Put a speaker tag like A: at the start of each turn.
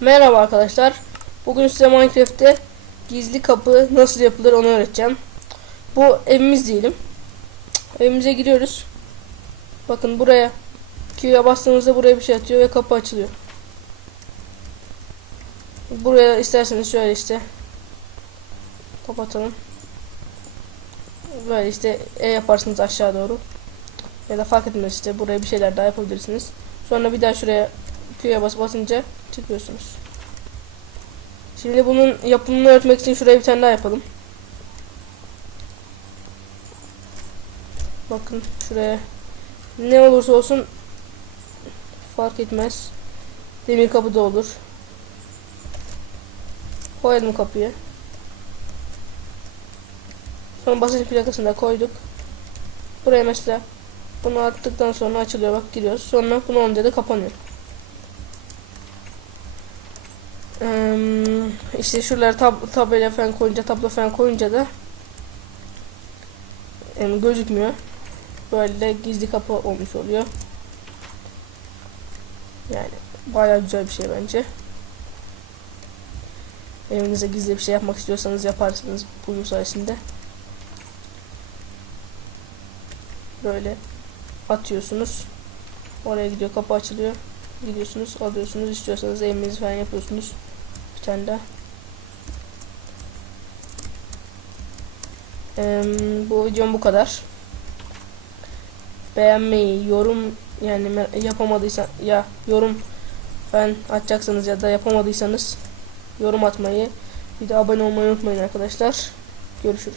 A: Merhaba arkadaşlar. Bugün size Minecraft'te gizli kapı nasıl yapılır onu öğreteceğim. Bu evimiz diyelim. Evimize giriyoruz. Bakın buraya Q'ya bastığınızda buraya bir şey atıyor ve kapı açılıyor. Buraya isterseniz şöyle işte kapatalım. Böyle işte E yaparsınız aşağı doğru. Ya da fark etmez işte buraya bir şeyler daha yapabilirsiniz. Sonra bir daha şuraya Q'ya bas basınca çıkıyorsunuz. Şimdi bunun yapımını öğretmek için şuraya bir tane daha yapalım. Bakın şuraya ne olursa olsun fark etmez. Demir kapı da olur. Koyalım kapıyı. Sonra basınç plakasını da koyduk. Buraya mesela bunu attıktan sonra açılıyor bak giriyoruz. Sonra bunu olunca da kapanıyor. İşte şuralara tab tabela falan koyunca tablo falan koyunca da em, gözükmüyor. Böyle gizli kapı olmuş oluyor. Yani bayağı güzel bir şey bence. Evinize gizli bir şey yapmak istiyorsanız yaparsınız bunun sayesinde. Böyle atıyorsunuz. Oraya gidiyor kapı açılıyor. Gidiyorsunuz alıyorsunuz istiyorsanız evinizi falan yapıyorsunuz. Tane daha. Eee, bu videom bu kadar. Beğenmeyi, yorum yani yapamadıysan ya yorum ben açacaksanız ya da yapamadıysanız yorum atmayı bir de abone olmayı unutmayın arkadaşlar. Görüşürüz.